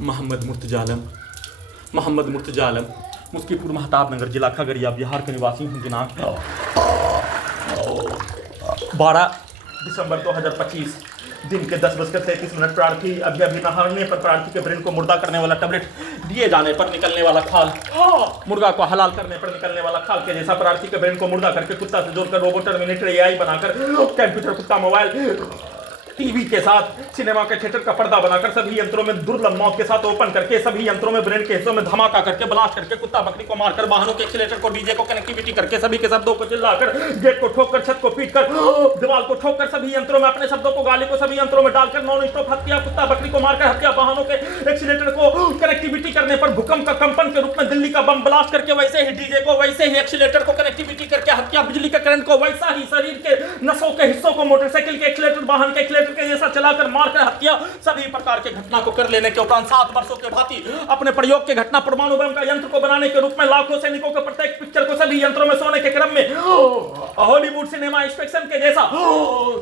मोहम्मद मुर्तजा आलम मुस्कीपुर महताब नगर जिला खगड़िया बिहार का निवासी हूँ। दिनांक 12 दिसंबर 2025 दिन के 10:33 प्रार्थी अभी नहाने पर प्रार्थी के ब्रेन को मुर्दा करने वाला टैबलेट दिए जाने पर निकलने वाला खाल, मुर्गा को हलाल करने पर निकलने वाला खाल के जैसा प्रार्थी के ब्रेन को मुर्दा करके कुत्ता से जोड़कर रोबो टर्मिनेटर एआई बनाकर कंप्यूटर कुत्ता मोबाइल टीवी के साथ सिनेमा के थिएटर का पर्दा बनाकर सभी यंत्रों में दुर्लभ मौत के साथ ओपन करके सभी यंत्रों में ब्रेन के हिस्सों में धमाका करके ब्लास्ट करके कुत्ता बकरी को मारकर वाहनों के एक्सीलेटर को डीजे को कनेक्टिविटी करके सभी के शब्दों को चिल्लाकर गेट को ठोककर छत को पीटकर दीवार को ठोककर सभी यंत्रों में अपने शब्दों को गाली को सभी यंत्रों में डालकर नॉन स्टॉप हत्या कुत्ता बकरी को मारकर हत्या वाहनों के एक्सीलेटर को कनेक्टिविटी करने पर भूकंप का कंपन के रूप में दिल्ली का बम ब्लास्ट करके वैसे ही डीजे को वैसे ही एक्सीलेटर को कनेक्टिविटी करके हत्या बिजली के करंट को वैसा ही शरीर के नसों के हिस्सों को मोटरसाइकिल के एक्सीलेटर वाहन के एक्सीलेटर के जैसा चलाकर मारकर हत्या सभी प्रकार के घटना को कर लेने के उपरांत 7 वर्षों के भांति अपने प्रयोग के घटना परमाणु बम का यंत्र को बनाने के रूप में लाखों सैनिकों के प्रत्येक पिक्चर को सभी यंत्रों में सोने के क्रम में हॉलीवुड सिनेमा इंस्पेक्शन के जैसा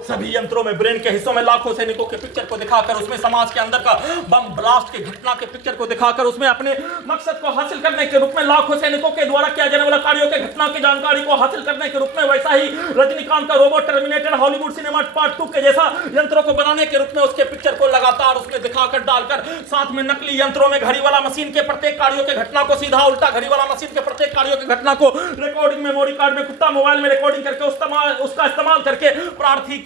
सभी यंत्रों में ब्रेन के हिस्सों में लाखों सैनिकों के पिक्चर को दिखाकर उसमें समाज के अंदर का बम ब्लास्ट के घटना के पिक्चर को दिखाकर उसमें अपने मकसद को हासिल करने के रूप में लाखों सैनिकों के द्वारा किया जाने वाला कार्यों के घटना की जानकारी को हासिल करने के रूप में वैसा ही रजनीकांत का robot terminator Hollywood cinema part 2 के जैसा यंत्रों को बनाने के रूप में उसके पिक्चर को लगातार उसमें दिखाकर डालकर साथ में नकली यंत्रों में घड़ी वाला मशीन के प्रत्येक कार्यों के घटना को सीधा उल्टा घड़ी वाला मशीन के प्रत्येक कार्यों की घटना को रिकॉर्डिंग मेमोरी कार्ड में कुत्ता मोबाइल में रिकॉर्डिंग करके उसका इस्तेमाल करके प्रार्थी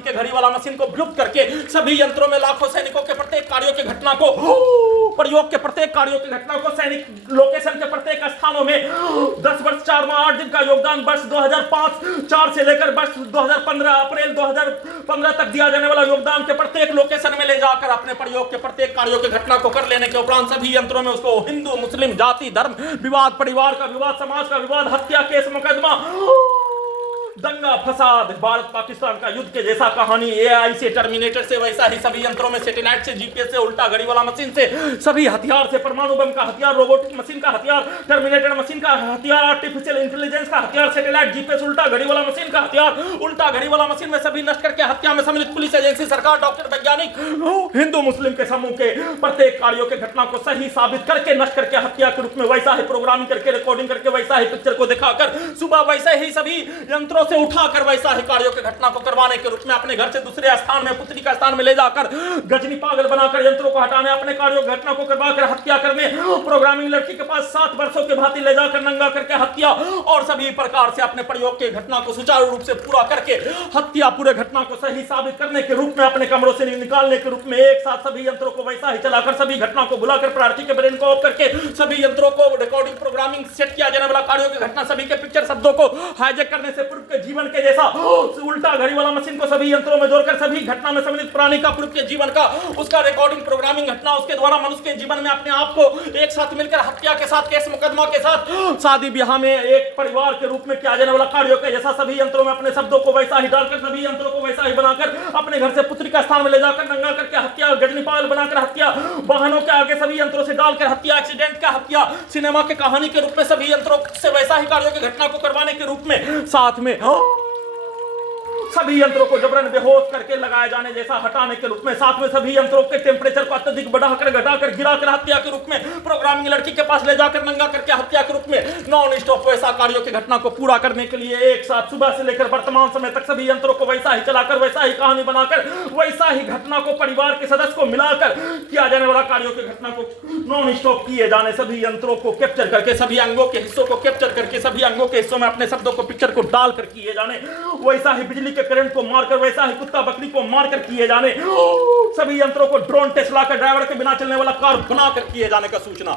के घड़ी वाला मशीन को विलुप्त करके सभी यंत्रों में लाखों सैनिकों के प्रत्येक कार्यों की घटना को प्रयोग के प्रत्येक कार्यों की घटना को सैनिक लोकेशन के प्रत्येक स्थानों में 10 वर्ष 4 माह 8 दिन का योगदान वर्ष 2005 से लेकर वर्ष 2015 अप्रैल 2015 तक दिया जाने वाला योगदान के प्रत्येक लोकेशन में ले जाकर अपने प्रयोग के प्रत्येक कार्यों की घटना को कर लेने के उपरांत सभी यंत्रों में उसको हिंदू मुस्लिम जाति धर्म विवाद परिवार का विवाद समाज का विवाद हत्या केस मुकदमा दंगा फसाद भारत पाकिस्तान का युद्ध के जैसा कहानी एआई से टर्मिनेटर से वैसा ही सभी यंत्रों में सैटेलाइट से जीपीएस से उल्टा घड़ी वाला मशीन से सभी हथियार से परमाणु बम का हथियार रोबोटिक मशीन का हथियार टर्मिनेटर मशीन का हथियार आर्टिफिशियल इंटेलिजेंस का हथियार सैटेलाइट जीपीएस उल्टा घड़ी वाला मशीन का हथियार उल्टा घड़ी वाला मशीन में सभी नष्ट करके हत्या में सम्मिलित पुलिस एजेंसी सरकार डॉक्टर वैज्ञानिक हिंदू मुस्लिम के समूह के प्रत्येक कार्यों के घटना को सही साबित करके नष्ट करके हत्या के रूप में वैसा ही प्रोग्रामिंग करके रिकॉर्डिंग करके वैसा ही पिक्चर को दिखाकर सुबह वैसे ही सभी यंत्रों से उठाकर वैसा ही कार्यों के घटना को करवाने के रूप में अपने घर से दूसरे स्थान में पुत्री का स्थान में ले जाकर गजनी पागल बनाकर यंत्रों को हटाने अपने कार्यों की घटना को करवाकर हत्या करने प्रोग्रामिंग लड़की के पास 7 वर्षों के भांति ले जाकर नंगा करके हत्या और सभी प्रकार से अपने प्रयोग के घटना को सुचारू रूप से पूरा करके हत्या पूरे घटना को सही साबित करने के रूप में अपने कमरों से निकालने के रूप में एक साथ सभी यंत्रों को वैसा ही चलाकर सभी घटना को बुलाकर प्रार्थी के ब्रेन को ऑफ करके सभी यंत्रों को रिकॉर्डिंग प्रोग्रामिंग सेट किया जाने वाला कार्यों की घटना सभी के पिक्चर शब्दों को हाईजैक करने से पूर्व के जीवन के जैसा उल्टा घड़ी वाला मशीन को सभी यंत्रों में जोड़कर सभी घटना में सम्मिलित प्राणी का पूर्व के जीवन का उसका रिकॉर्डिंग प्रोग्रामिंग घटना उसके द्वारा मनुष्य के जीवन में अपने आप को एक साथ मिलकर हत्या के साथ केस मुकदमा के साथ शादी ब्याह में एक परिवार के रूप में किया जाने वाला कार्यों के जैसा सभी यंत्रों में अपने शब्दों को वैसा ही डालकर सभी यंत्रों को वैसा ही बनाकर अपने घर से पुत्री का स्थान में ले जाकर नंगा करके हत्या गजनी पागल बनाकर हत्या वाहनों के आगे सभी यंत्रों से डालकर हत्या एक्सीडेंट का हत्या सिनेमा के कहानी के रूप में सभी यंत्रों से वैसा ही कार्यों की घटना को करवाने के रूप में साथ में सभी यंत्रों को जबरन बेहोश करके लगाए जाने जैसा हटाने के रूप में साथ में सभी यंत्रों के टेम्परेचर को अत्यधिक बढ़ाकर घटाकर गिराकर हत्या के रूप में प्रोग्रामिंग लड़की के पास ले जाकर नंगा करके हत्या के रूप में नॉन स्टॉप वैसा कार्यों की घटना को पूरा करने के लिए एक साथ सुबह से लेकर वर्तमान समय तक सभी यंत्रों को वैसा ही चलाकर वैसा ही कहानी बनाकर वैसा ही घटना को परिवार के सदस्य को मिलाकर किया जाने वाला कार्यों की घटना को नॉन स्टॉप किए जाने सभी यंत्रों को कैप्चर करके सभी अंगों के हिस्सों को कैप्चर करके सभी अंगों के हिस्सों में अपने शब्दों को पिक्चर को डालकर किए जाने वैसा ही बिजली के करंट को मारकर वैसा ही कुत्ता बकरी को मारकर किए जाने सभी यंत्रों को ड्रोन टेस्ला का ड्राइवर के बिना चलने वाला कार बनाकर किए जाने का सूचना